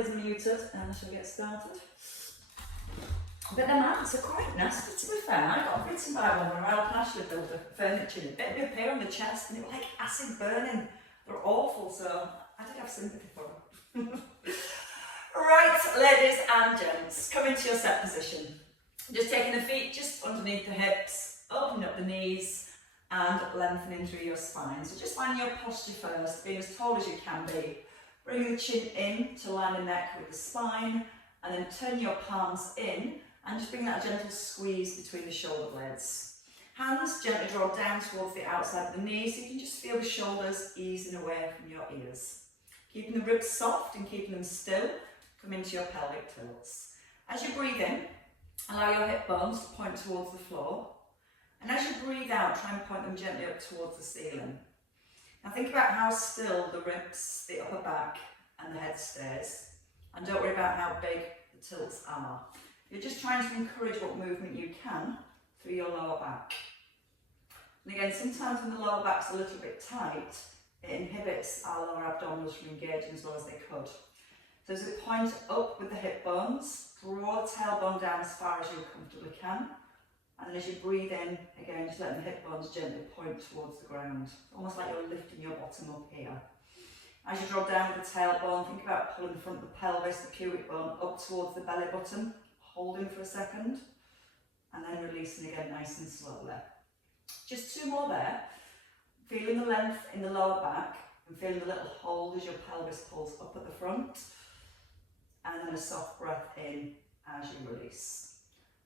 is muted and I shall get started. But the mats are quite nasty, to be fair. I got bitten by one when Ralph and Ashley built the furniture. A bit of a pain on the chest and it was like acid burning. They're awful, so I did have sympathy for them. Right, ladies and gents, come into your set position. Just taking the feet just underneath the hips, opening up the knees and lengthening through your spine. So just finding your posture first, being as tall as you can be. Bringing the chin in to line the neck with the spine, and then turn your palms in and just bring that gentle squeeze between the shoulder blades. Hands gently draw down towards the outside of the knees, so you can just feel the shoulders easing away from your ears. Keeping the ribs soft and keeping them still, come into your pelvic tilts. As you breathe in, allow your hip bones to point towards the floor. And as you breathe out, try and point them gently up towards the ceiling. Now think about how still the ribs, the upper back and the head stays. And don't worry about how big the tilts are. You're just trying to encourage what movement you can through your lower back. And again, sometimes when the lower back's a little bit tight, it inhibits our lower abdominals from engaging as well as they could. So as we point up with the hip bones, draw the tailbone down as far as you comfortably can. And then as you breathe in, again, just let the hip bones gently point towards the ground. Almost like you're lifting your bottom up here. As you draw down with the tailbone, think about pulling the front of the pelvis, the pubic bone, up towards the belly button. Holding for a second. And then releasing again nice and slowly. Just two more there. Feeling the length in the lower back and feeling the little hold as your pelvis pulls up at the front. And then a soft breath in as you release.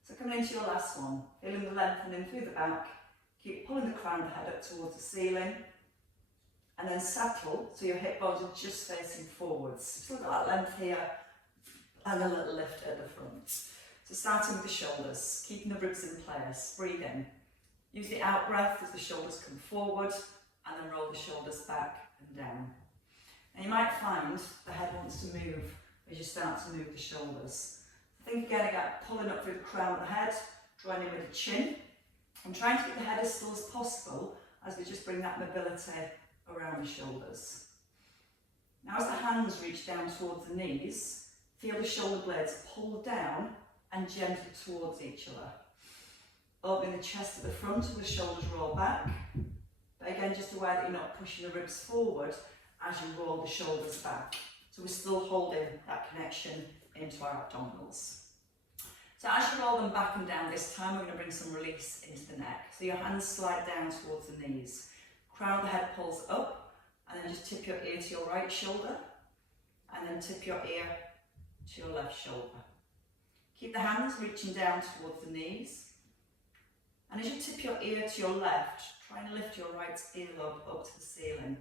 So coming into your last one, feeling the lengthening through the back, keep pulling the crown of the head up towards the ceiling, and then settle so your hip bones are just facing forwards. Still got that length here, and a little lift at the front. So starting with the shoulders, keeping the ribs in place, breathe in. Use the out breath as the shoulders come forward, and then roll the shoulders back and down. And you might find the head wants to move as you start to move the shoulders. Think again about pulling up through the crown of the head, drawing in with the chin, and trying to keep the head as still as possible as we just bring that mobility around the shoulders. Now as the hands reach down towards the knees, feel the shoulder blades pull down and gently towards each other. Opening the chest at the front and the shoulders roll back, but again just aware that you're not pushing the ribs forward as you roll the shoulders back. So we're still holding that connection into our abdominals. So as you roll them back and down this time, we're going to bring some release into the neck. So your hands slide down towards the knees. Crown of the head pulls up, and then just tip your ear to your right shoulder, and then tip your ear to your left shoulder. Keep the hands reaching down towards the knees. And as you tip your ear to your left, try and lift your right earlobe up to the ceiling.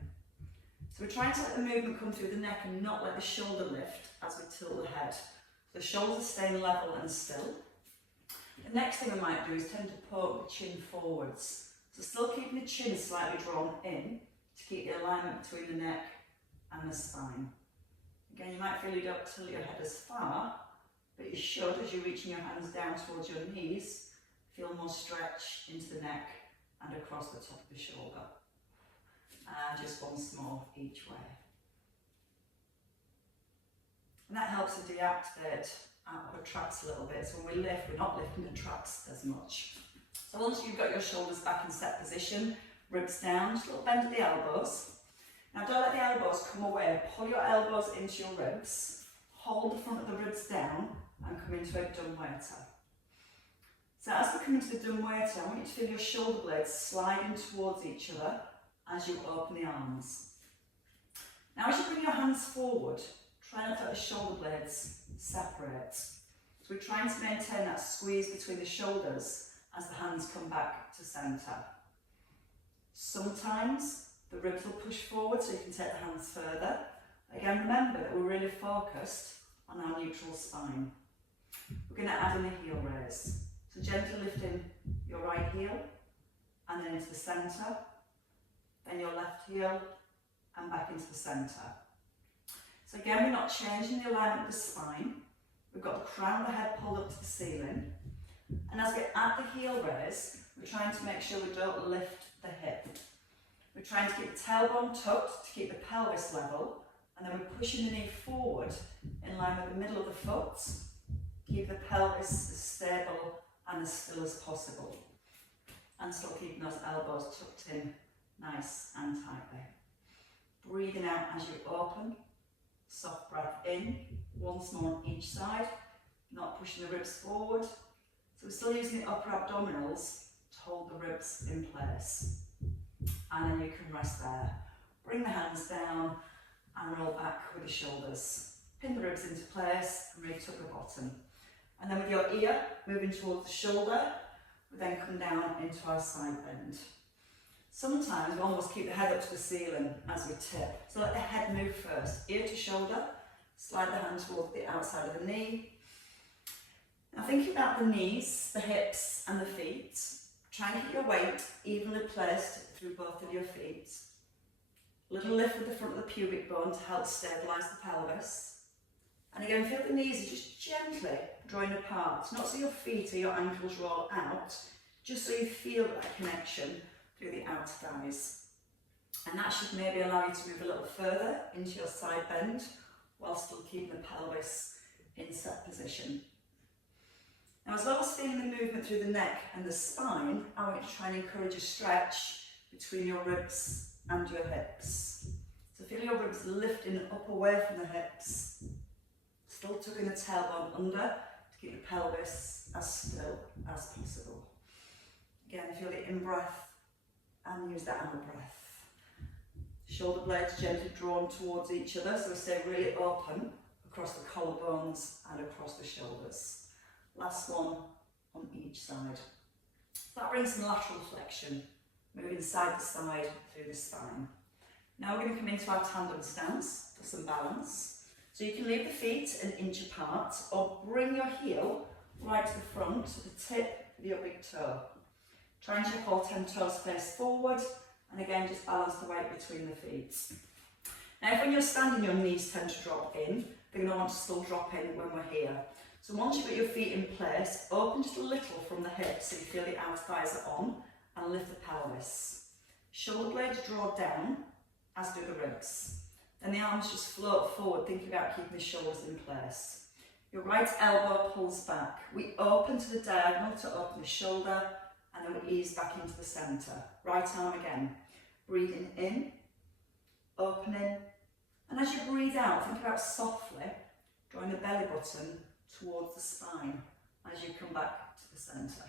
So we're trying to let the movement come through the neck and not let the shoulder lift as we tilt the head. The shoulders are staying level and still. The next thing we might do is tend to poke the chin forwards. So still keeping the chin slightly drawn in to keep the alignment between the neck and the spine. Again, you might feel you don't tilt your head as far, but you should, as you're reaching your hands down towards your knees, feel more stretch into the neck and across the top of the shoulder. And just once more each way. And that helps to deactivate our upper traps a little bit. So when we lift, we're not lifting the traps as much. So once you've got your shoulders back in set position, ribs down, just a little bend at the elbows. Now don't let the elbows come away. Pull your elbows into your ribs. Hold the front of the ribs down and come into a dumb waiter. So as we come into the dumb waiter, I want you to feel your shoulder blades sliding towards each other as you open the arms. Now as you bring your hands forward, try not to let the shoulder blades separate. So we're trying to maintain that squeeze between the shoulders as the hands come back to centre. Sometimes the ribs will push forward so you can take the hands further. Again, remember that we're really focused on our neutral spine. We're going to add in a heel raise. So gently lifting your right heel and then into the centre. Then your left heel and back into the centre. So again, we're not changing the alignment of the spine. We've got the crown of the head pulled up to the ceiling. And as we add the heel raise, we're trying to make sure we don't lift the hip. We're trying to keep the tailbone tucked to keep the pelvis level, And then we're pushing the knee forward in line with the middle of the foot. Keep the pelvis as stable and as still as possible. And still keeping those elbows tucked in nice and tightly. Breathing out as you open. Soft breath in, once more on each side. Not pushing the ribs forward. So we're still using the upper abdominals to hold the ribs in place. And then you can rest there. Bring the hands down and roll back with the shoulders. Pin the ribs into place and really tuck the bottom. And then with your ear moving towards the shoulder, we then come down into our side bend. Sometimes we almost keep the head up to the ceiling as we tip. So let the head move first, ear to shoulder, slide the hand towards the outside of the knee. Now think about the knees, the hips and the feet. Try and keep your weight evenly placed through both of your feet. Little lift with the front of the pubic bone to help stabilise the pelvis. And again, feel the knees are just gently drawing apart, not so your feet or your ankles roll out, just so you feel that connection through the outer thighs. And that should maybe allow you to move a little further into your side bend while still keeping the pelvis in set position. Now, as well as feeling the movement through the neck and the spine, I want you to try and encourage a stretch between your ribs and your hips. So feel your ribs lifting up away from the hips, still tucking the tailbone under to keep the pelvis as still as possible. Again, feel the in-breath and use the out-breath. Shoulder blades gently drawn towards each other, so we stay really open across the collarbones and across the shoulders. Last one on each side. That brings some lateral flexion, moving side to side through the spine. Now we're going to come into our tandem stance for some balance. So you can leave the feet an inch apart or bring your heel right to the front, to the tip of your big toe. Try and check all 10 toes face forward, and again just balance the weight between the feet. Now if when you're standing your knees tend to drop in, they're going to want to still drop in when we're here. So once you've got your feet in place, open just a little from the hips so you feel the outer thighs are on, and lift the pelvis. Shoulder blades draw down, as do the ribs. Then the arms just float forward, thinking about keeping the shoulders in place. Your right elbow pulls back. We open to the diagonal to open the shoulder, and then we ease back into the centre. Right arm again. Breathing in, opening, and as you breathe out, think about softly drawing the belly button towards the spine as you come back to the centre.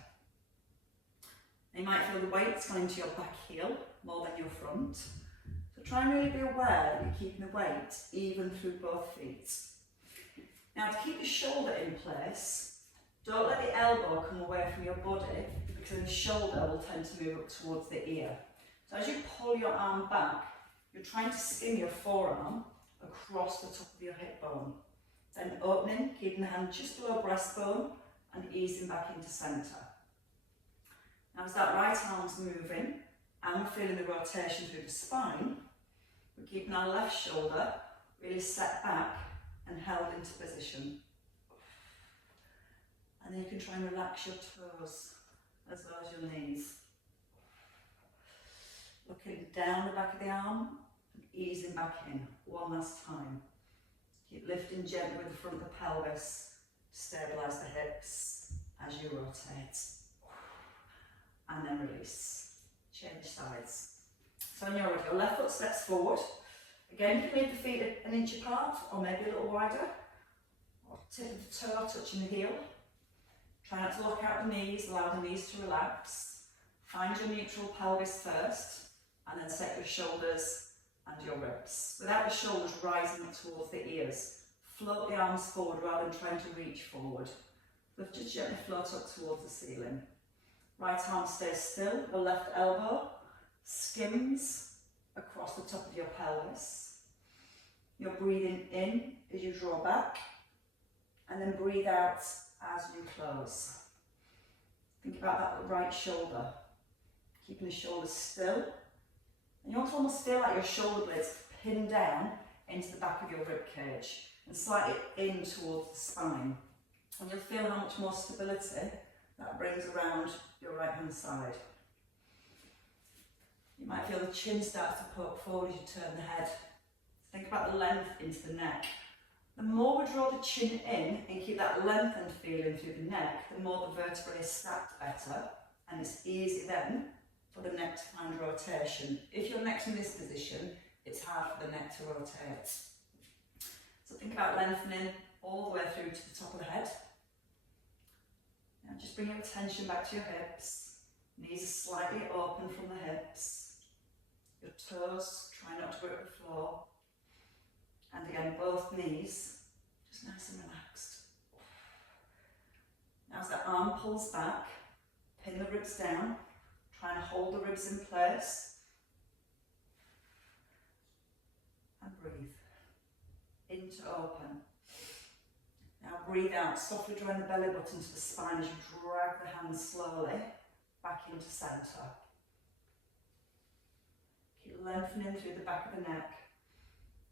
You might feel the weight's gone into your back heel more than your front. So try and really be aware that you're keeping the weight even through both feet. Now to keep the shoulder in place, don't let the elbow come away from your body because the shoulder will tend to move up towards the ear. So as you pull your arm back, you're trying to skim your forearm across the top of your hip bone. Then opening, keeping the hand just below breastbone and easing back into centre. Now as that right arm's moving and we're feeling the rotation through the spine, we're keeping our left shoulder really set back and held into position. And then you can try and relax your toes as well as your knees. Looking down the back of the arm and easing back in one last time. Keep lifting gently with the front of the pelvis to stabilise the hips as you rotate. And then release. Change sides. So when you're ready, your left foot steps forward. Again, you can leave the feet an inch apart or maybe a little wider. Or tip of the toe touching the heel. Try not to lock out the knees, allow the knees to relax. Find your neutral pelvis first, and then set your shoulders and your ribs. Without the shoulders rising up towards the ears. Float the arms forward rather than trying to reach forward. Lift just gently float up towards the ceiling. Right arm stays still, the left elbow skims across the top of your pelvis. You're breathing in as you draw back, and then breathe out as you close. Think about that right shoulder, keeping the shoulders still. And you want to almost feel like your shoulder blades pin down into the back of your rib cage and slightly in towards the spine. And you'll feel how much more stability that brings around your right hand side. You might feel the chin start to poke forward as you turn the head. Think about the length into the neck. The more we draw the chin in and keep that lengthened feeling through the neck, the more the vertebrae is stacked better, and it's easy then for the neck to find rotation. If your neck's in this position, it's hard for the neck to rotate. So think about lengthening all the way through to the top of the head. Now just bring your attention back to your hips. Knees are slightly open from the hips. Your toes, try not to grip the floor. And again, both knees, just nice and relaxed. Now as the arm pulls back, pin the ribs down, try and hold the ribs in place. And breathe. In to open. Now breathe out, softly drawing the belly button to the spine as you drag the hands slowly back into centre. Keep lengthening through the back of the neck,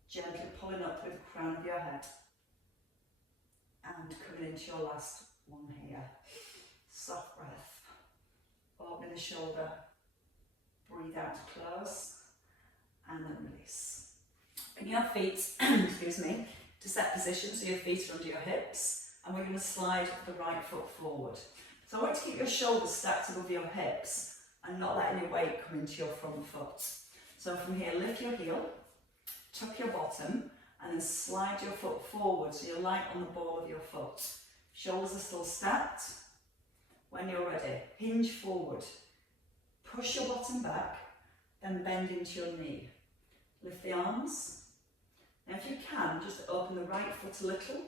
gently pulling up through the crown of your head. And coming into your last one here. Soft breath. Opening the shoulder. Breathe out to close. And then release. Bring your feet, excuse me, to set position so your feet are under your hips, and we're going to slide the right foot forward. So I want to keep your shoulders stacked above your hips and not let any weight come into your front foot. So from here, lift your heel, tuck your bottom, and then slide your foot forward so you're light on the ball of your foot. Shoulders are still stacked. When you're ready, hinge forward, push your bottom back, then bend into your knee. Lift the arms. Now if you can, just open the right foot a little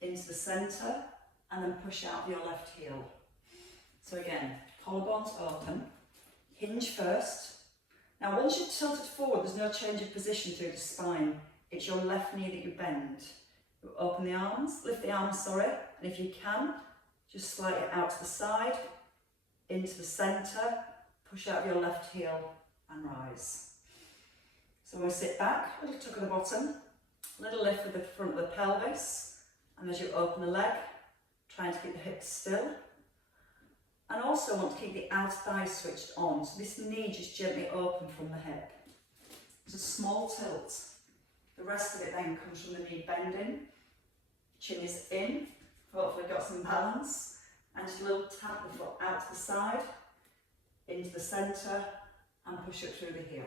into the centre and then push out your left heel. So again, collarbones open, hinge first. Now once you're tilted forward, there's no change of position through the spine. It's your left knee that you bend. You open the arms, lift the arms, and if you can, just slide it out to the side, into the centre, push out your left heel and rise. So when we sit back, a little tuck at the bottom, a little lift with the front of the pelvis, and as you open the leg, trying to keep the hips still. And also want to keep the outer thigh switched on, so this knee just gently open from the hip. There's a small tilt. The rest of it then comes from the knee bending, chin is in, hopefully got some balance, and just a little tap the foot out to the side, into the centre, and push it through the heel.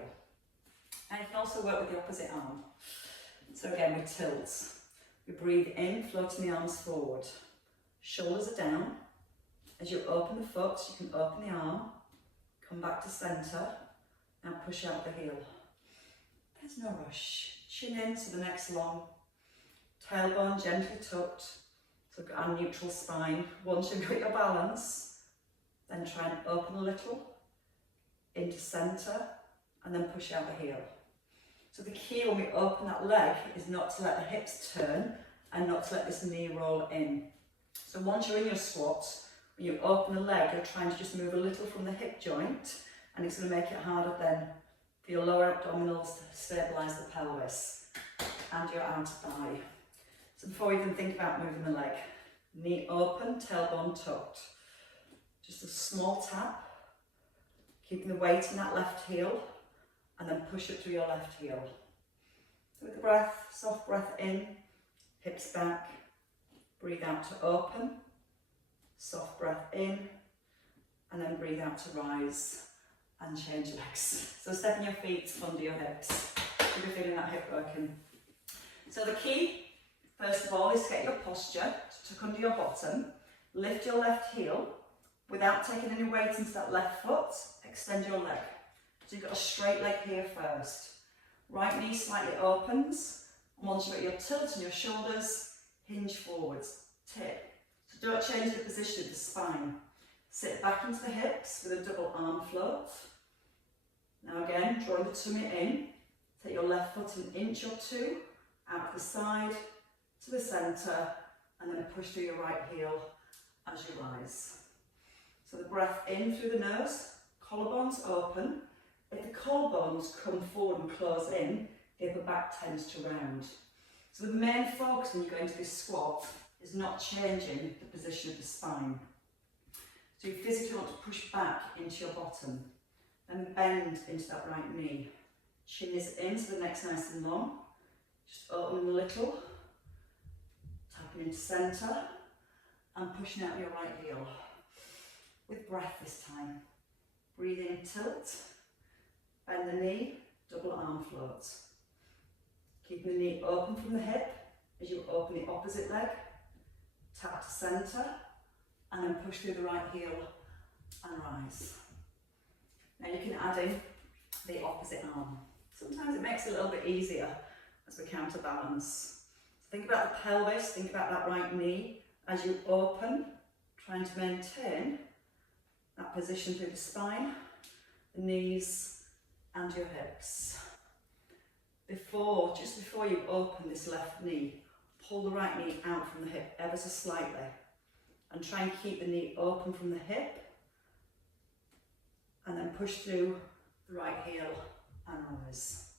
And you can also work with the opposite arm. So again, we tilt. We breathe in, floating the arms forward. Shoulders are down. As you open the foot, you can open the arm, come back to centre, and push out the heel. There's no rush. Chin in so the neck's long. Tailbone gently tucked. So we've got our neutral spine. Once you've got your balance, then try and open a little, into centre, and then push out the heel. So the key when we open that leg is not to let the hips turn and not to let this knee roll in. So once you're in your squat, when you open the leg, you're trying to just move a little from the hip joint, and it's going to make it harder then for your lower abdominals to stabilise the pelvis and your outer thigh. So before you even think about moving the leg, knee open, tailbone tucked. Just a small tap, keeping the weight in that left heel, and then push it through your left heel. So with the breath, soft breath in, hips back, breathe out to open, soft breath in, and then breathe out to rise and change legs. So stepping your feet under your hips. You're feeling that hip working. So the key, first of all, is to get your posture, to tuck under your bottom, lift your left heel, without taking any weight into that left foot, extend your leg. So you've got a straight leg here first. Right knee slightly opens, and once you've got your tilt in your shoulders, hinge forwards, tip. So don't change the position of the spine. Sit back into the hips with a double arm float. Now again, drawing the tummy in, take your left foot an inch or two, out to the side, to the centre, and then push through your right heel as you rise. So the breath in through the nose, collarbones open. If the collarbones come forward and close in, the upper back tends to round. So the main focus when you go into this squat is not changing the position of the spine. So you physically want to push back into your bottom, then bend into that right knee. Chin is in so the neck's nice and long. Just open a little, tapping into centre and pushing out your right heel. With breath this time. Breathe in, tilt, bend the knee, double arm floats. Keeping the knee open from the hip as you open the opposite leg. Tap to centre and then push through the right heel and rise. Now you can add in the opposite arm. Sometimes it makes it a little bit easier as we counterbalance. Think about the pelvis, think about that right knee as you open, trying to maintain that position through the spine, the knees and your hips. Just before you open this left knee, pull the right knee out from the hip ever so slightly and try and keep the knee open from the hip and then push through the right heel and rise.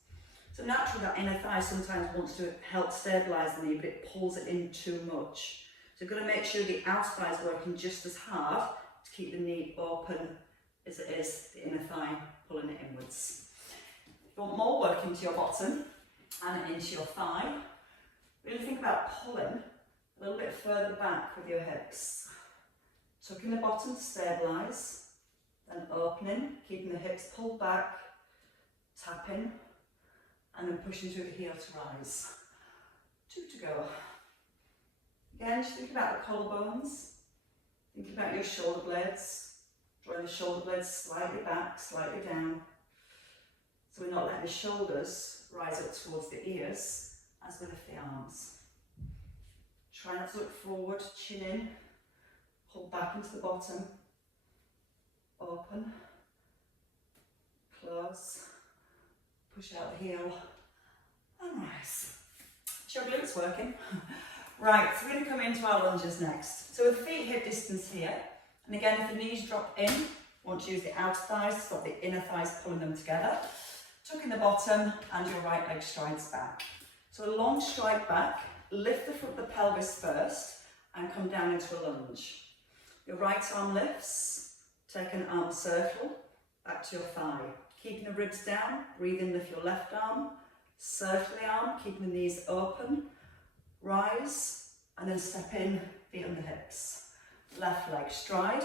So naturally that inner thigh sometimes wants to help stabilise the knee, but it pulls it in too much. So you've got to make sure the outer thigh is working just as hard to keep the knee open as it is the inner thigh pulling it inwards. If you want more work into your bottom and into your thigh, really think about pulling a little bit further back with your hips. Tucking the bottom to stabilise, then opening, keeping the hips pulled back, tapping, and then pushing through the heel to rise. 2 to go. Again, just think about the collarbones, think about your shoulder blades, drawing the shoulder blades slightly back, slightly down, so we're not letting the shoulders rise up towards the ears as we lift the arms. Try not to look forward, chin in, pull back into the bottom, open, close, push out the heel, and rise. Is your glutes working? Right, so we're going to come into our lunges next. So with feet hip distance here, and again if the knees drop in, want to use the outer thighs to stop the inner thighs pulling them together. Tuck in the bottom and your right leg strides back. So a long stride back, lift the front of the pelvis first and come down into a lunge. Your right arm lifts, take an arm circle back to your thigh. Keeping the ribs down, breathe in, lift your left arm, circle the arm, keeping the knees open, rise, and then step in, feet on the hips. Left leg stride,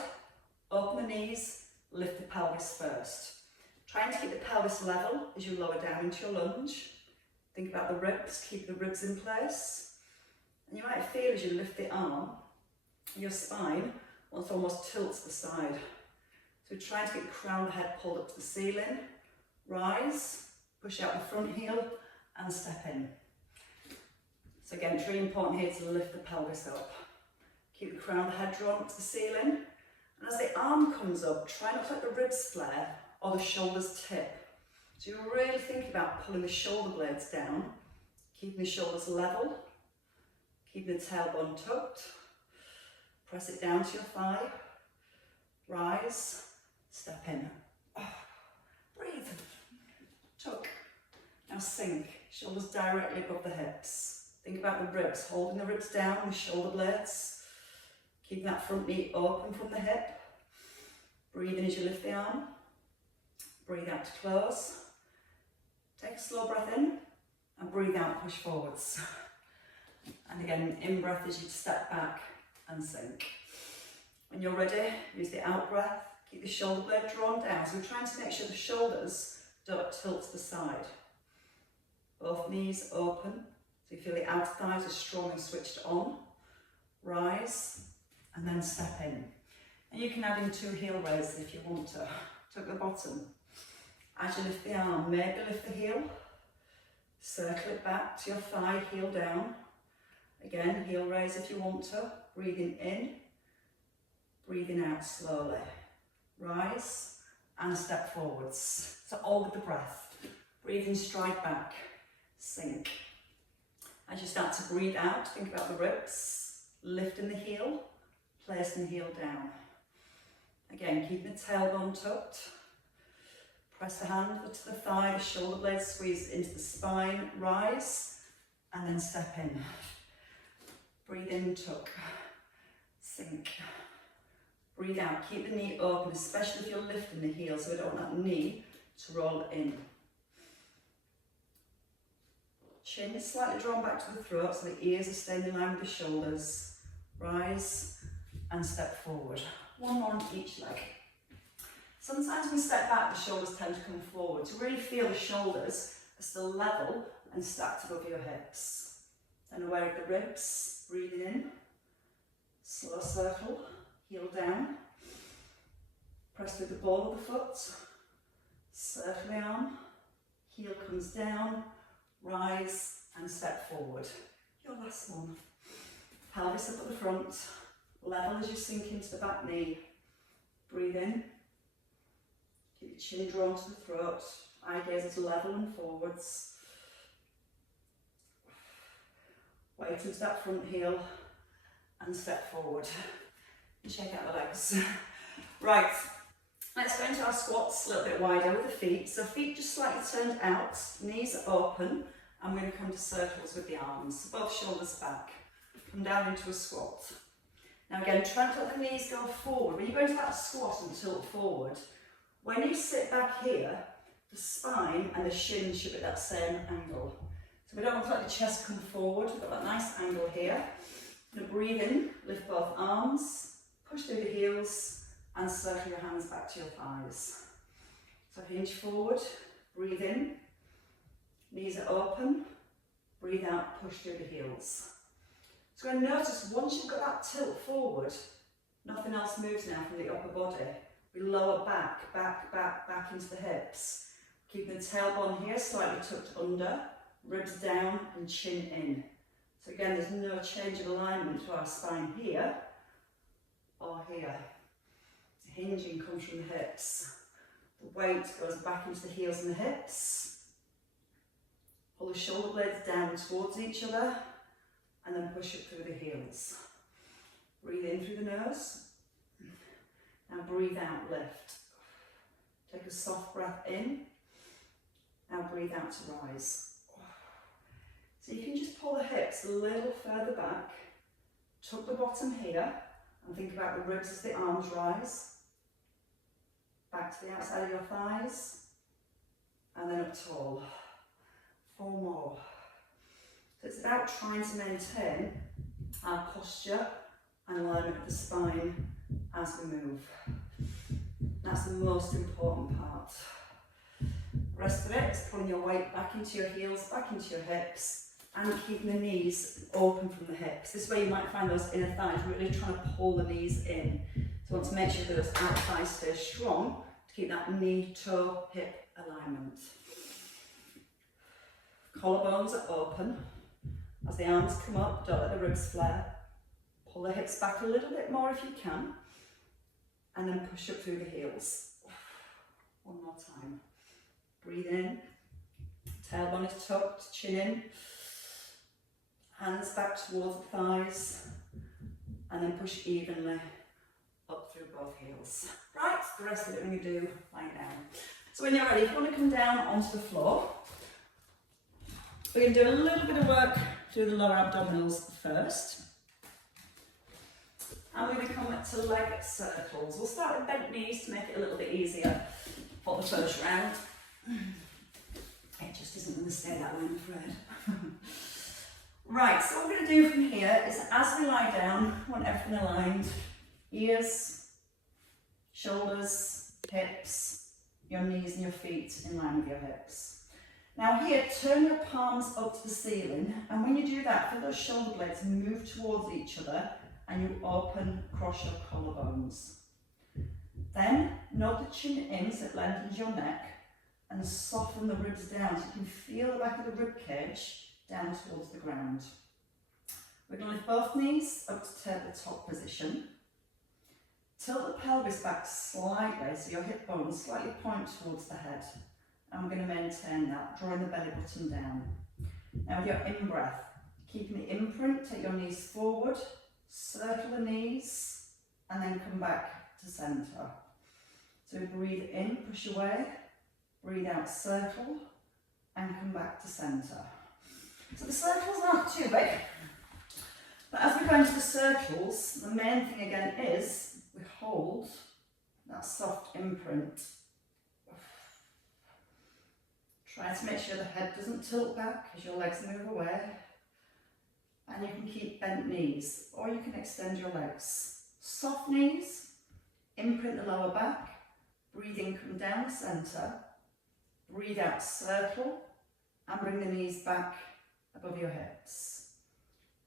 open the knees, lift the pelvis first. Trying to keep the pelvis level as you lower down into your lunge. Think about the ribs, keep the ribs in place. And you might feel as you lift the arm, your spine wants to almost tilt to the side. So we're trying to get the crown of the head pulled up to the ceiling. Rise, push out the front heel and step in. So again, it's really important here to lift the pelvis up. Keep the crown of the head drawn up to the ceiling. And as the arm comes up, try not to let the ribs flare or the shoulders tip. So you're really thinking about pulling the shoulder blades down, keeping the shoulders level, keeping the tailbone tucked. Press it down to your thigh. Rise, step in. Breathe, tuck. Now sink, shoulders directly above the hips. Think about the ribs, holding the ribs down, the shoulder blades. Keeping that front knee open from the hip. Breathe in as you lift the arm. Breathe out to close. Take a slow breath in and breathe out, push forwards. And again, in breath as you step back and sink. When you're ready, use the out breath. Keep the shoulder blade drawn down. So we're trying to make sure the shoulders don't tilt to the side. Both knees open. So you feel the outer thighs are strong and switched on. Rise and then step in. And you can add in 2 heel raises if you want to. Tuck the bottom. As you lift the arm, maybe lift the heel. Circle it back to your thigh, heel down. Again, heel raise if you want to. Breathing in, breathing out slowly. Rise and step forwards. So all with the breath. Breathing, stride back, sink. As you start to breathe out, think about the ribs, lifting the heel, placing the heel down. Again, keeping the tailbone tucked. Press the hand to the thigh, the shoulder blades squeeze into the spine, rise, and then step in. Breathe in, tuck, sink. Breathe out, keep the knee open, especially if you're lifting the heel, so we don't want that knee to roll in. Chin is slightly drawn back to the throat so the ears are staying in line with the shoulders. Rise and step forward. One more on each leg. Sometimes when we step back, the shoulders tend to come forward. To really feel the shoulders are still level and stacked above your hips. And aware of the ribs, breathing in. Slow circle, heel down. Press through the ball of the foot. Circle the arm. Heel comes down. Rise and step forward. Your last one. Pelvis up at the front. Level as you sink into the back knee. Breathe in. Keep your chin drawn to the throat. Eye gaze is level and forwards. Weight into that front heel and step forward. Check out the legs. Right, let's go into our squats a little bit wider with the feet. So feet just slightly turned out, knees open. I'm going to come to circles with the arms, both shoulders back. Come down into a squat. Now again, try not to let the knees go forward. When you go into that squat and tilt forward, when you sit back here, the spine and the shin should be at that same angle. So we don't want to let the chest come forward. We've got that nice angle here. Now breathe in, lift both arms, push through the heels and circle your hands back to your thighs. So hinge forward, breathe in, knees are open, breathe out, push through the heels. So going to notice once you've got that tilt forward, nothing else moves now from the upper body. We lower back, back into the hips. Keeping the tailbone here slightly tucked under, ribs down and chin in. So again, there's no change of alignment to our spine here or here. The hinging comes from the hips. The weight goes back into the heels and the hips. Pull the shoulder blades down towards each other and then push it through the heels. Breathe in through the nose. Now breathe out, lift. Take a soft breath in. Now breathe out to rise. So you can just pull the hips a little further back, tuck the bottom here, and think about the ribs as the arms rise. Back to the outside of your thighs, and then up tall. 4 more. So it's about trying to maintain our posture and alignment of the spine as we move. That's the most important part. The rest of it is pulling your weight back into your heels, back into your hips, and keeping the knees open from the hips. This way you might find those inner thighs really trying to pull the knees in. So you want to make sure that those outer thighs stay strong to keep that knee, toe, hip alignment. Collarbones are open. As the arms come up, don't let the ribs flare. Pull the hips back a little bit more if you can. And then push up through the heels. 1 more time. Breathe in. Tailbone is tucked, chin in. Hands back towards the thighs. And then push evenly up through both heels. Right, the rest of it when you do, lying down. So when you're ready, if you want to come down onto the floor, we're going to do a little bit of work through the lower abdominals first. And we're going to come to leg circles. We'll start with bent knees to make it a little bit easier for the first round. It just isn't going to stay that way, I'm afraid. Right, so what we're going to do from here is as we lie down, we want everything aligned. Ears, shoulders, hips, your knees and your feet in line with your hips. Now here, turn your palms up to the ceiling, and when you do that, feel those shoulder blades move towards each other and you open across your collarbones. Then nod the chin in so it lengthens your neck and soften the ribs down so you can feel the back of the rib cage down towards the ground. We're going to lift both knees up to tabletop position. Tilt the pelvis back slightly so your hip bones slightly point towards the head. And we're going to maintain that, drawing the belly button down. Now with your in-breath, keeping the imprint, take your knees forward, circle the knees, and then come back to centre. So breathe in, push away, breathe out, circle, and come back to centre. So the circles aren't too big, but as we go into the circles, the main thing again is we hold that soft imprint. Try to make sure the head doesn't tilt back as your legs move away. And you can keep bent knees, or you can extend your legs. Soft knees, imprint the lower back, breathe in, come down the centre, breathe out, circle, and bring the knees back above your hips.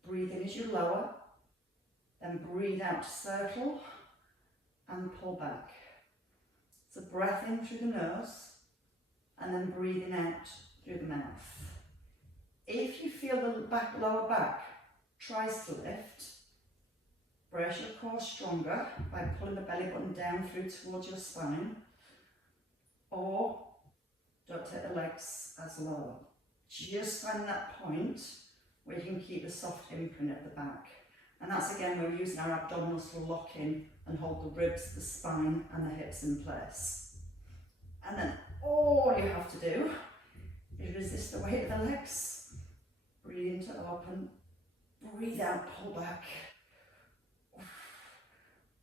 Breathe in as you lower, then breathe out, circle, and pull back. So breath in through the nose, and then breathing out through the mouth. If you feel the lower back tries to lift, brace your core stronger by pulling the belly button down through towards your spine, or don't take the legs as low. Just find that point where you can keep the soft imprint at the back. And that's again where we're using our abdominals to lock in and hold the ribs, the spine and the hips in place. And then all you have to do is resist the weight of the legs. Breathe in to open, breathe out, pull back.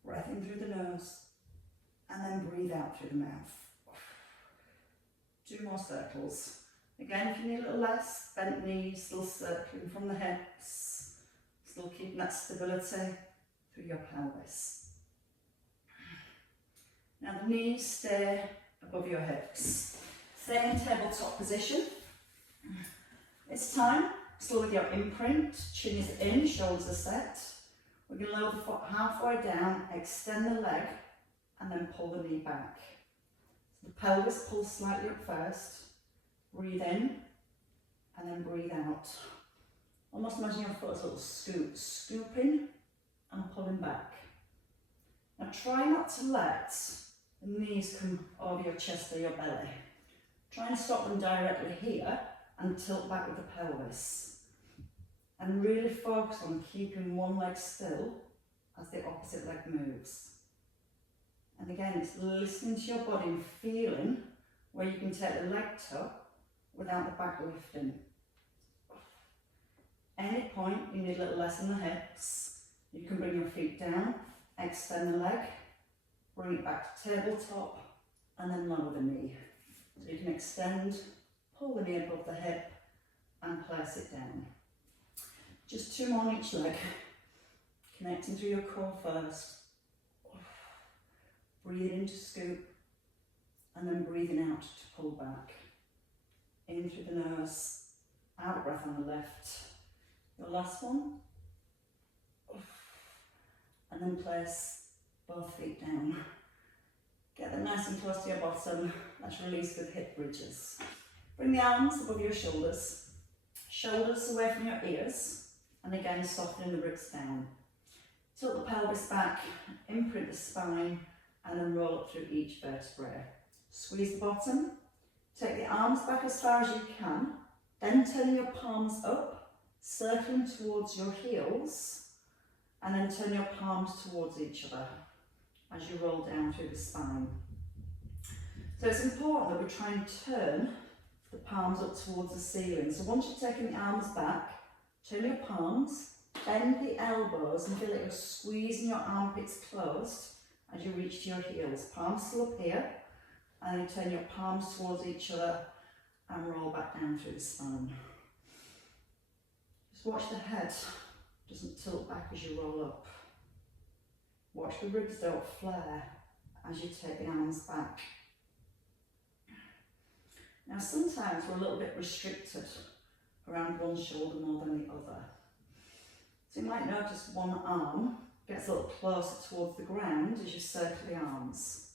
Breath in through the nose, and then breathe out through the mouth. 2 more circles. Again, if you need a little less, bent knees, still circling from the hips, still keeping that stability through your pelvis. Now the knees stay above your hips. Stay in tabletop position. It's time, still with your imprint, chin is in, shoulders are set. We're going to lower the foot halfway down, extend the leg, and then pull the knee back. So the pelvis pulls slightly up first. Breathe in, and then breathe out. Almost imagine your foot as a little scoop, scooping and pulling back. Now try not to let the knees come over your chest or your belly. Try and stop them directly here and tilt back with the pelvis. And really focus on keeping one leg still as the opposite leg moves. And again, it's listening to your body and feeling where you can take the leg tuck without the back lifting. Any point you need a little less in the hips, you can bring your feet down, extend the leg, bring it back to tabletop, and then lower the knee. So you can extend, pull the knee above the hip, and place it down. Just 2 more on each leg. Connecting through your core first. Breathing in to scoop, and then breathing out to pull back. In through the nose, out breath on the left. Your last one. And then place both feet down. Get them nice and close to your bottom. Let's release with hip bridges. Bring the arms above your shoulders. Shoulders away from your ears. And again, softening the ribs down. Tilt the pelvis back, imprint the spine, and then roll up through each vertebrae. Squeeze the bottom. Take the arms back as far as you can. Then turn your palms up, circling towards your heels. And then turn your palms towards each other as you roll down through the spine. So it's important that we try and turn the palms up towards the ceiling. So once you've taken the arms back, turn your palms, bend the elbows and feel like you're squeezing your armpits closed as you reach to your heels. Palms still up here, and then turn your palms towards each other and roll back down through the spine. Just watch the head doesn't tilt back as you roll up. Watch the ribs don't flare as you take the arms back. Now sometimes we're a little bit restricted around one shoulder more than the other. So you might notice one arm gets a little closer towards the ground as you circle the arms.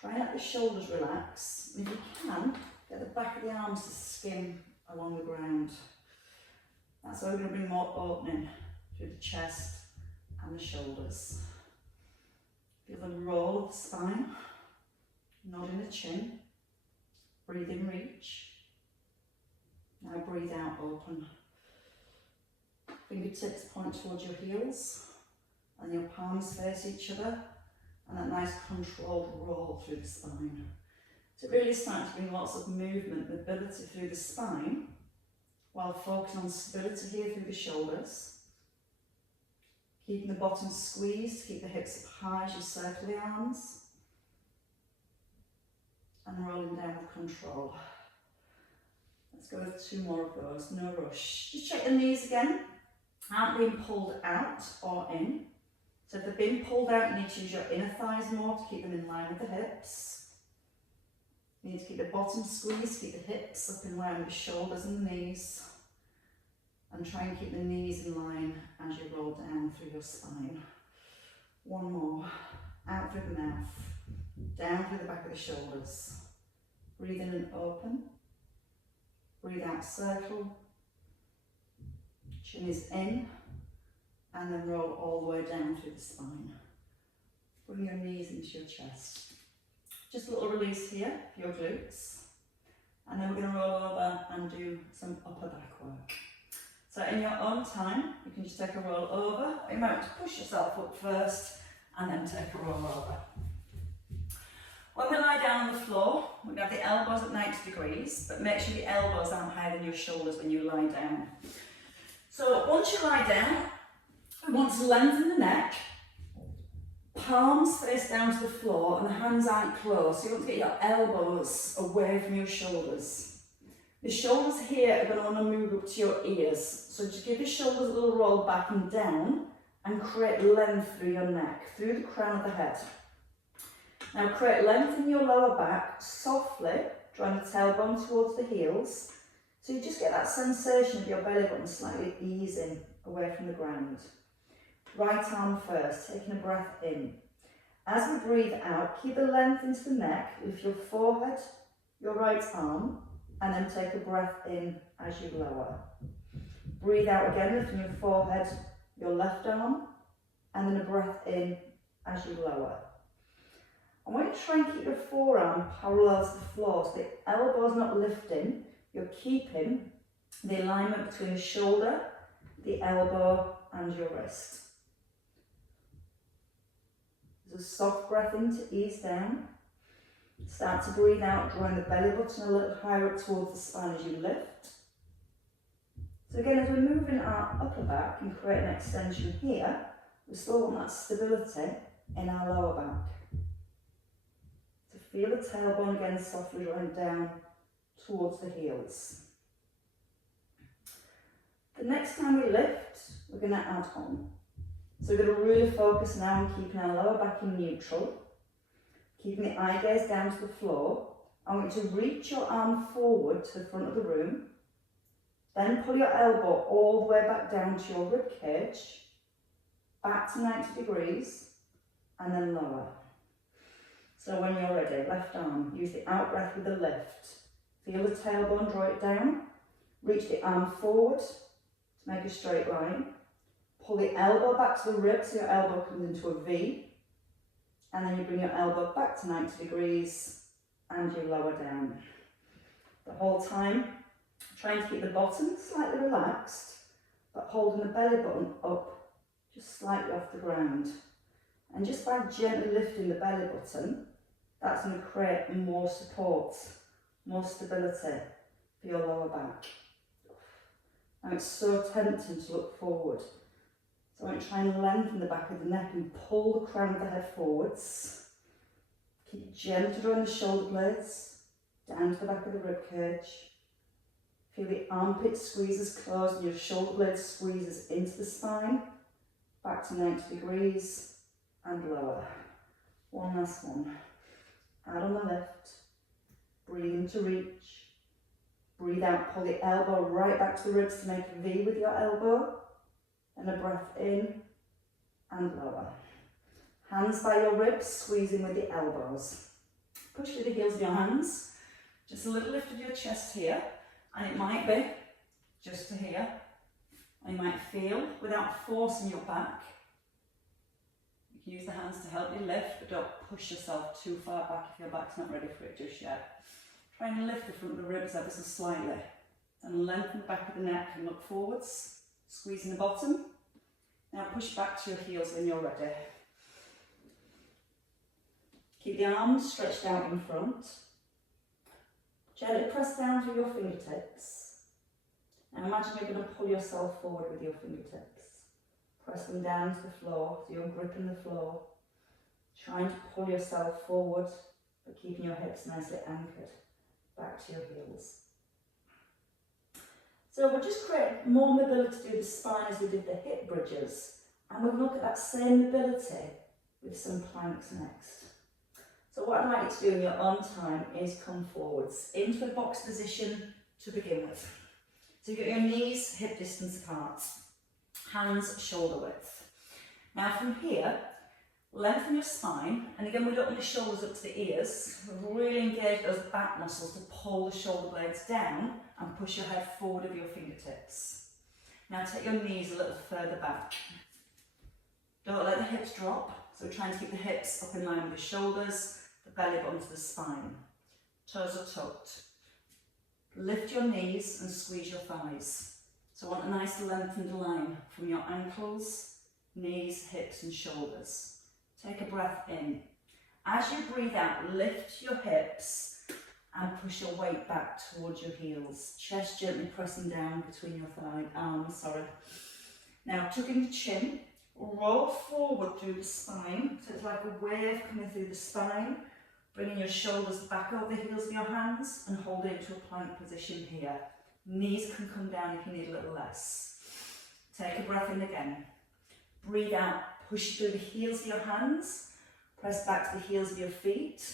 Try and let the shoulders relax, and if you can, get the back of the arms to skim along the ground. That's how we're going to bring more opening through the chest and the shoulders. Feel the roll of the spine, nodding the chin, breathe in, reach. Now breathe out, open. Fingertips point towards your heels, and your palms face each other, and that nice controlled roll through the spine. So really start to bring lots of movement, mobility through the spine, while focusing on stability here through the shoulders. Keeping the bottom squeezed, keep the hips up high as you circle the arms. And rolling down with control. Let's go with 2 more of those, no rush. Just check the knees again, aren't being pulled out or in. So if they've been pulled out, you need to use your inner thighs more to keep them in line with the hips. You need to keep the bottom squeezed, keep the hips up in line with the shoulders and the knees. And try and keep the knees in line as you roll down through your spine. 1 more, out through the mouth, down through the back of the shoulders. Breathe in and open. Breathe out, circle. Chin is in, and then roll all the way down through the spine. Bring your knees into your chest. Just a little release here for your glutes. And then we're going to roll over and do some upper back work. So in your own time, you can just take a roll over, or you might want to push yourself up first, and then take a roll over. When we lie down on the floor, we're going to have the elbows at 90 degrees, but make sure the elbows aren't higher than your shoulders when you lie down. So once you lie down, we want to lengthen the neck, palms face down to the floor, and the hands aren't close, so you want to get your elbows away from your shoulders. The shoulders here are going to want to move up to your ears, so just give your shoulders a little roll back and down, and create length through your neck, through the crown of the head. Now create length in your lower back, softly, drawing the tailbone towards the heels, so you just get that sensation of your belly button slightly easing away from the ground. Right arm first, taking a breath in. As we breathe out, keep the length into the neck, lift your forehead, your right arm, and then take a breath in as you lower. Breathe out again, lifting your forehead, your left arm, and then a breath in as you lower. I want you to try and keep your forearm parallel to the floor, so the elbow's not lifting, you're keeping the alignment between the shoulder, the elbow, and your wrist. There's a soft breath in to ease down. Start to breathe out, drawing the belly button a little higher up towards the spine as you lift. So again, as we're moving our upper back and create an extension here, we still want that stability in our lower back. So feel the tailbone again softly drawing down towards the heels. The next time we lift, we're going to add on. So we're going to really focus now on keeping our lower back in neutral. Keeping the eye gaze down to the floor. I want you to reach your arm forward to the front of the room. Then pull your elbow all the way back down to your rib cage. Back to 90 degrees. And then lower. So when you're ready, left arm, use the out breath with the lift. Feel the tailbone, draw it down. Reach the arm forward to make a straight line. Pull the elbow back to the rib so your elbow comes into a V. And then you bring your elbow back to 90 degrees and you lower down. The whole time, trying to keep the bottom slightly relaxed, but holding the belly button up just slightly off the ground. And just by gently lifting the belly button, that's going to create more support, more stability for your lower back. And it's so tempting to look forward. So I want to try and lengthen the back of the neck and pull the crown of the head forwards. Keep gently drawing the shoulder blades down to the back of the rib cage. Feel the armpit squeezes close and your shoulder blades squeezes into the spine. Back to 90 degrees and lower. One last one. Out on the lift. Breathe in to reach. Breathe out, pull the elbow right back to the ribs to make a V with your elbow. And a breath in and lower. Hands by your ribs, squeezing with the elbows. Push through the heels of your hands. Just a little lift of your chest here. And it might be just to here. And you might feel, without forcing your back, you can use the hands to help you lift, but don't push yourself too far back if your back's not ready for it just yet. Try and lift the front of the ribs ever so slightly. And lengthen the back of the neck and look forwards. Squeezing the bottom. Now push back to your heels when you're ready. Keep the arms stretched out in front. Gently press down through your fingertips. Now imagine you're going to pull yourself forward with your fingertips. Press them down to the floor so you're gripping the floor. Trying to pull yourself forward, but keeping your hips nicely anchored back to your heels. So we'll just create more mobility through the spine as we did the hip bridges. And we'll look at that same mobility with some planks next. So what I'd like you to do in your own time is come forwards into a box position to begin with. So you've got your knees hip distance apart, hands shoulder width. Now from here, lengthen your spine, and again we don't want the shoulders up to the ears. Really engage those back muscles to pull the shoulder blades down and push your head forward with your fingertips. Now take your knees a little further back. Don't let the hips drop, so we're trying to keep the hips up in line with the shoulders, the belly button to the spine. Toes are tucked. Lift your knees and squeeze your thighs. So I want a nice lengthened line from your ankles, knees, hips and shoulders. Take a breath in. As you breathe out, lift your hips and push your weight back towards your heels. Chest gently pressing down between your arms. Now tuck in the chin, roll forward through the spine. So it's like a wave coming through the spine. Bringing your shoulders back over the heels of your hands and hold it into a plank position here. Knees can come down if you need a little less. Take a breath in again. Breathe out, push through the heels of your hands. Press back to the heels of your feet.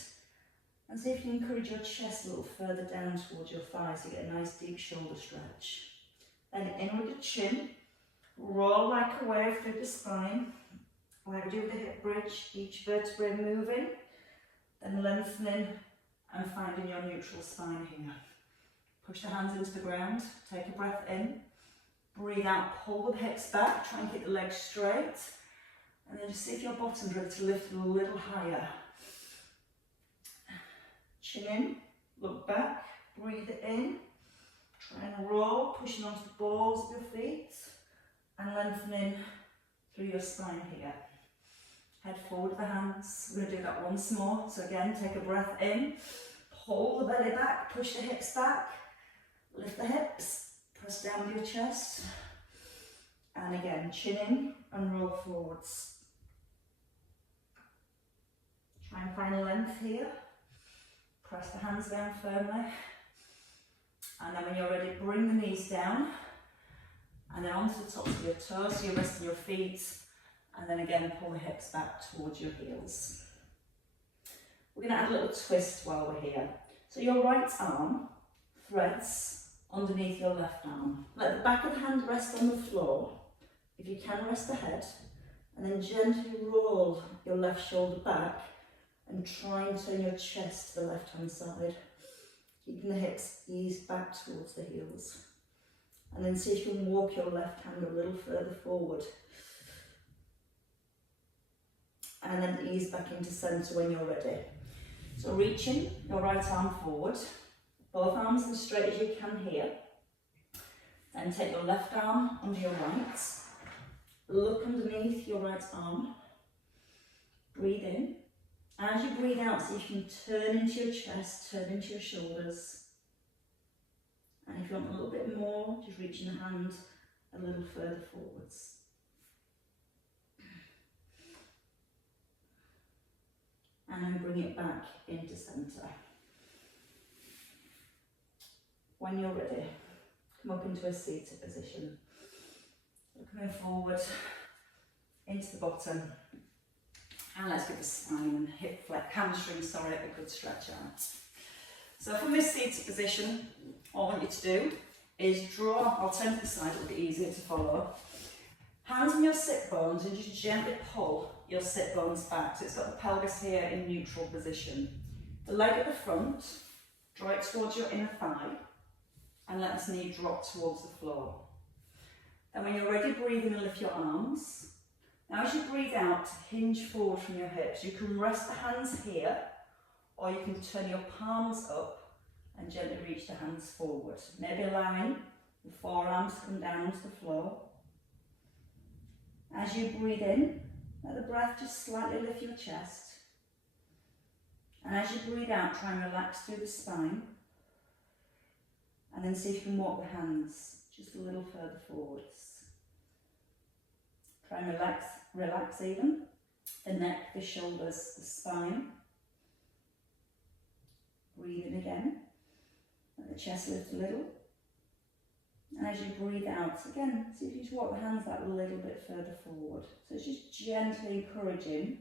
And see if you can encourage your chest a little further down towards your thighs to get a nice deep shoulder stretch. Then in with the chin. Roll like a wave through the spine. Like we do with the hip bridge, each vertebrae moving. Then lengthening and finding your neutral spine here. Push the hands into the ground, take a breath in, breathe out, pull the hips back, try and keep the legs straight, and then just see if your bottom's ready to lift a little higher. Chin in, look back, breathe it in, try and roll, pushing onto the balls of your feet, and lengthening through your spine here. Head forward with the hands. We're going to do that once more. So again, take a breath in, pull the belly back, push the hips back, lift the hips, press down with your chest, and again, chin in and roll forwards. Try and find length here. Press the hands down firmly, and then when you're ready, bring the knees down, and then onto the tops of your toes, so you're resting your feet. And then again, pull the hips back towards your heels. We're going to add a little twist while we're here. So your right arm threads underneath your left arm. Let the back of the hand rest on the floor. If you can, rest the head. And then gently roll your left shoulder back and try and turn your chest to the left hand side. Keeping the hips eased back towards the heels. And then see if you can walk your left hand a little further forward. And then ease back into centre when you're ready. So reaching your right arm forward, both arms as straight as you can here. Then take your left arm under your right, look underneath your right arm, breathe in. As you breathe out, see if you can turn into your chest, turn into your shoulders. And if you want a little bit more, just reaching the hand a little further forwards. And then bring it back into centre. When you're ready, come up into a seated position. Coming forward into the bottom. And let's give the spine and hip flex, hamstrings, a good stretch out. So from this seated position, all I want you to do is draw, I'll turn to the side, it'll be easier to follow. Hands on your sit bones and just gently pull your sit bones back. So it's got the pelvis here in neutral position. The leg at the front, draw it towards your inner thigh and let this knee drop towards the floor. Then when you're ready, breathe in and lift your arms. Now as you breathe out, hinge forward from your hips. You can rest the hands here or you can turn your palms up and gently reach the hands forward. Maybe allowing the forearms to come down to the floor. As you breathe in, let the breath just slightly lift your chest. And as you breathe out, try and relax through the spine. And then see if you can walk the hands just a little further forwards. Try and relax even. The neck, the shoulders, the spine. Breathe in again. Let the chest lift a little. And as you breathe out, again, see if you just walk the hands that little bit further forward. So it's just gently encouraging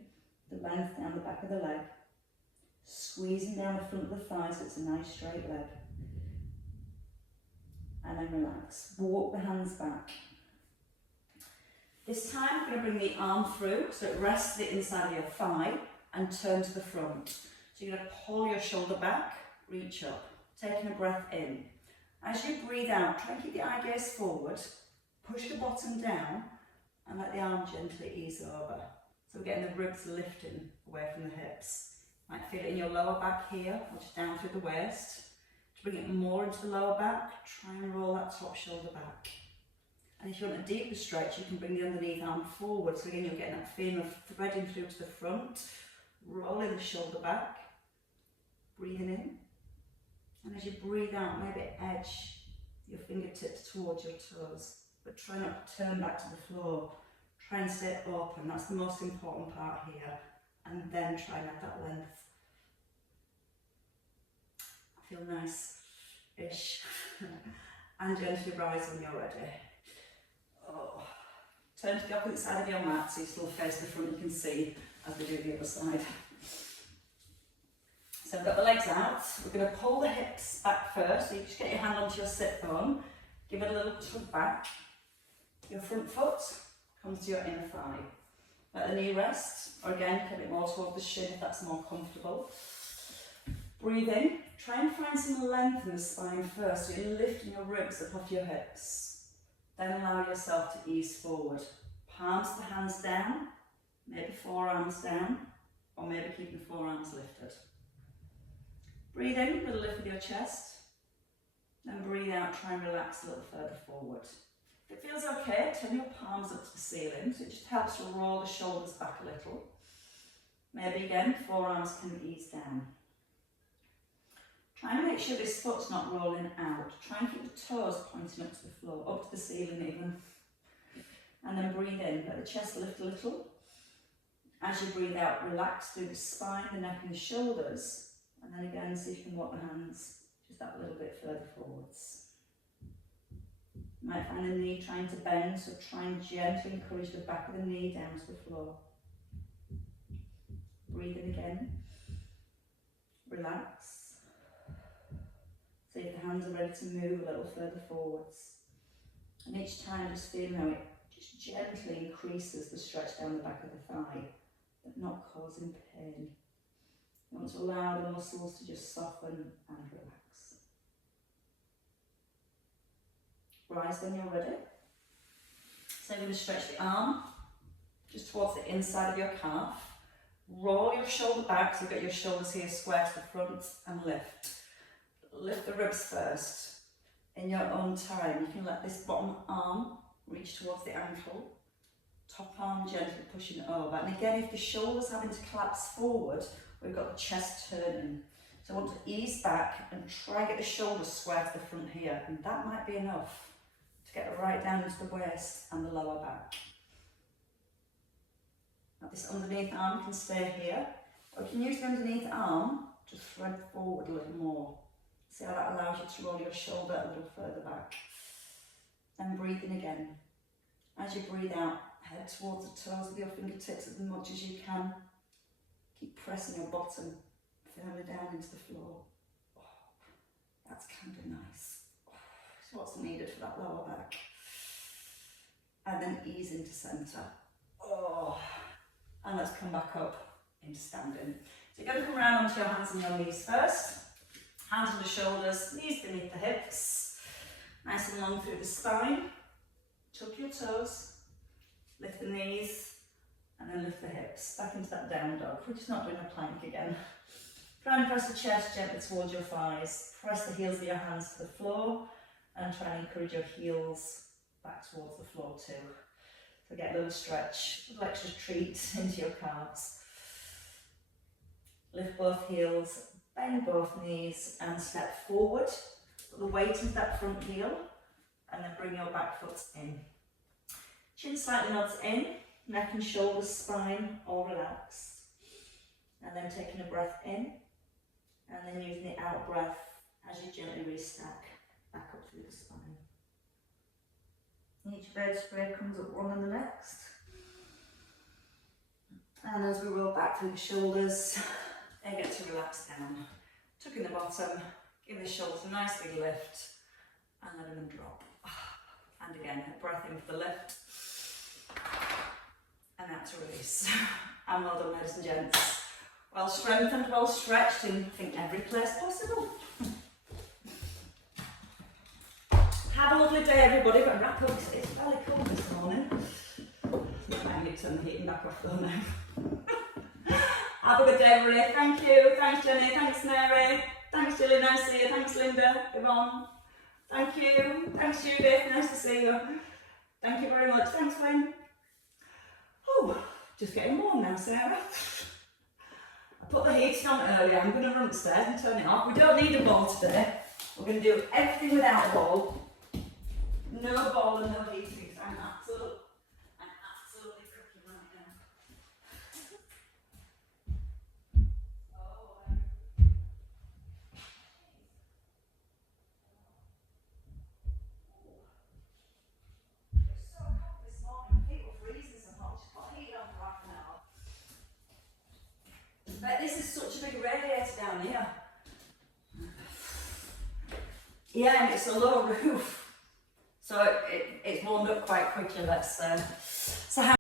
the length down the back of the leg, squeezing down the front of the thigh so it's a nice straight leg. And then relax. Walk the hands back. This time I'm going to bring the arm through so it rests the inside of your thigh and turn to the front. So you're going to pull your shoulder back, reach up, taking a breath in. As you breathe out, try and keep the eye gaze forward, push the bottom down and let the arm gently ease over. So we're getting the ribs lifting away from the hips. You might feel it in your lower back here, or just down through the waist. To bring it more into the lower back, try and roll that top shoulder back. And if you want a deeper stretch, you can bring the underneath arm forward. So again, you're getting that feeling of threading through to the front, rolling the shoulder back, breathing in. And as you breathe out, maybe edge your fingertips towards your toes, but try not to turn back to the floor. Try and stay open, that's the most important part here. And then try and have that length. Feel nice-ish. And gently rise when you're ready. Oh. Turn to the opposite side of your mat so you still face the front, you can see as we do the other side. So we've got the legs out, we're going to pull the hips back first, so you just get your hand onto your sit bone, give it a little tug back. Your front foot comes to your inner thigh. Let the knee rest, or again, keep it more towards the shin if that's more comfortable. Breathe in, try and find some length in the spine first, so you're lifting your ribs up off your hips. Then allow yourself to ease forward. Palms of the hands down, maybe forearms down, or maybe keeping the forearms lifted. Breathe in with a lift of your chest, then breathe out, try and relax a little further forward. If it feels okay, turn your palms up to the ceiling, so it just helps to roll the shoulders back a little. Maybe again, forearms can ease down. Try and make sure this foot's not rolling out. Try and keep the toes pointing up to the floor, up to the ceiling even. And then breathe in, let the chest lift a little. As you breathe out, relax through the spine, the neck and the shoulders. And then again, see if you can walk the hands just that little bit further forwards. You might find the knee trying to bend, so try and gently encourage the back of the knee down to the floor. Breathe in again. Relax. See if the hands are ready to move a little further forwards. And each time just feel how it just gently increases the stretch down the back of the thigh, but not causing pain. You want to allow the muscles to just soften and relax. Rise when you're ready. So you're going to stretch the arm just towards the inside of your calf. Roll your shoulder back, so you've got your shoulders here square to the front, and lift. Lift the ribs first. In your own time, you can let this bottom arm reach towards the ankle. Top arm gently pushing over. And again, if the shoulder's having to collapse forward, we've got the chest turning. So I want to ease back and try and get the shoulders square to the front here. And that might be enough to get it right down into the waist and the lower back. Now this underneath arm can stay here. Or you can use the underneath arm to thread forward a little more. See how that allows you to roll your shoulder a little further back. And breathe in again. As you breathe out, head towards the toes with your fingertips as much as you can. Keep pressing your bottom firmly down into the floor. Oh, that's kind of nice. Oh, it's what's needed for that lower back. And then ease into centre. Oh, and let's come back up into standing. So you're going to come around onto your hands and your knees first. Hands on the shoulders, knees beneath the hips. Nice and long through the spine. Tuck your toes, lift the knees, and then lift the hips. Back into that down dog. We're just not doing a plank again. Try and press the chest gently towards your thighs. Press the heels of your hands to the floor, and try and encourage your heels back towards the floor too. So get a little stretch, a little extra treat into your calves. Lift both heels. Bend both knees and step forward. Put the weight into that front heel and then bring your back foot in. Chin slightly nods in, neck and shoulders, spine all relaxed. And then taking a breath in and then using the out breath as you gently restack back up through the spine. Each vertebrae comes up one and the next. And as we roll back through the shoulders, they get to relax down. Tuck in the bottom, give the shoulders a nice big lift, and let them drop. And again, a breath in for the lift, and out to release. And well done, ladies and gents. Well strengthened, well stretched in, I think, every place possible. Have a lovely day, everybody. But wrap up, it's fairly cold this morning. I need to turn the heating back off though now. Have a good day, everybody. Thank you. Thanks, Jenny. Thanks, Mary. Thanks, Julie. Nice to see you. Thanks, Linda. Yvonne. Thank you. Thanks, Judith. Nice to see you. Thank you very much. Thanks, Wayne. Oh, just getting warm now, Sarah. I put the heating on earlier. I'm going to run upstairs and turn it off. We don't need a ball today. We're going to do everything without a ball. No ball and no heating. I'm absolutely cooking right now. It's so cold this morning. People freezing so much. Put heat on for half an hour. But this is such a big radiator down here. Yeah, and it's a low roof. So it's warmed up quite quickly, let's say. So how